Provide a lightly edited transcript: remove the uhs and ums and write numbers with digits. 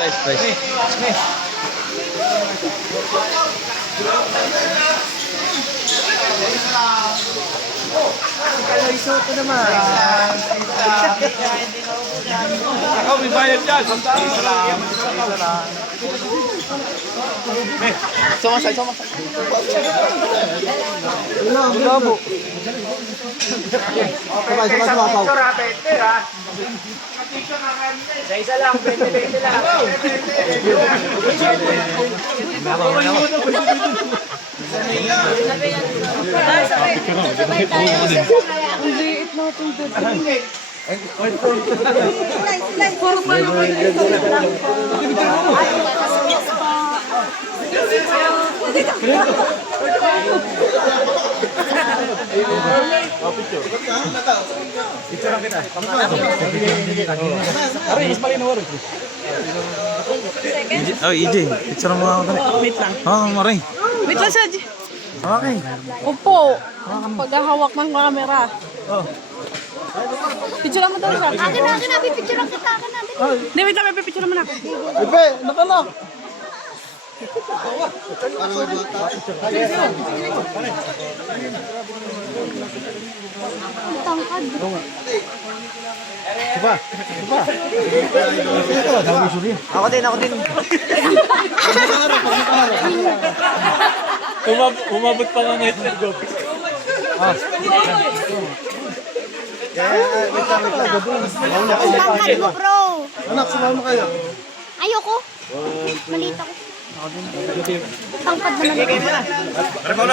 Ito naman. Ikaw may bayad dyan. Isa lang. Sumasay. Labo. Isa lang, 20 lang. Sabay tayo. Ang liit natin dito. Puro pa naman. Picture lang kita. Oh, EJ. Picture mo ako. Wait lang. Oh, maray. Wait lang, Saj. Okay. Upo. Paghahawak ng camera. Oh. Picture mo daw, Saj. Akin na, pipicture lang kita. Akin na. Hindi, wait lang. May picture mo na. Ibe, nakalak. Tangkad. Diba? Ako din. Umabot pa nga ngayon sa go. Wait lang. Tangkad mo, bro. Anak, sumama kayo. Ayoko. Maliit ako. Tangkad mo na. Ano ba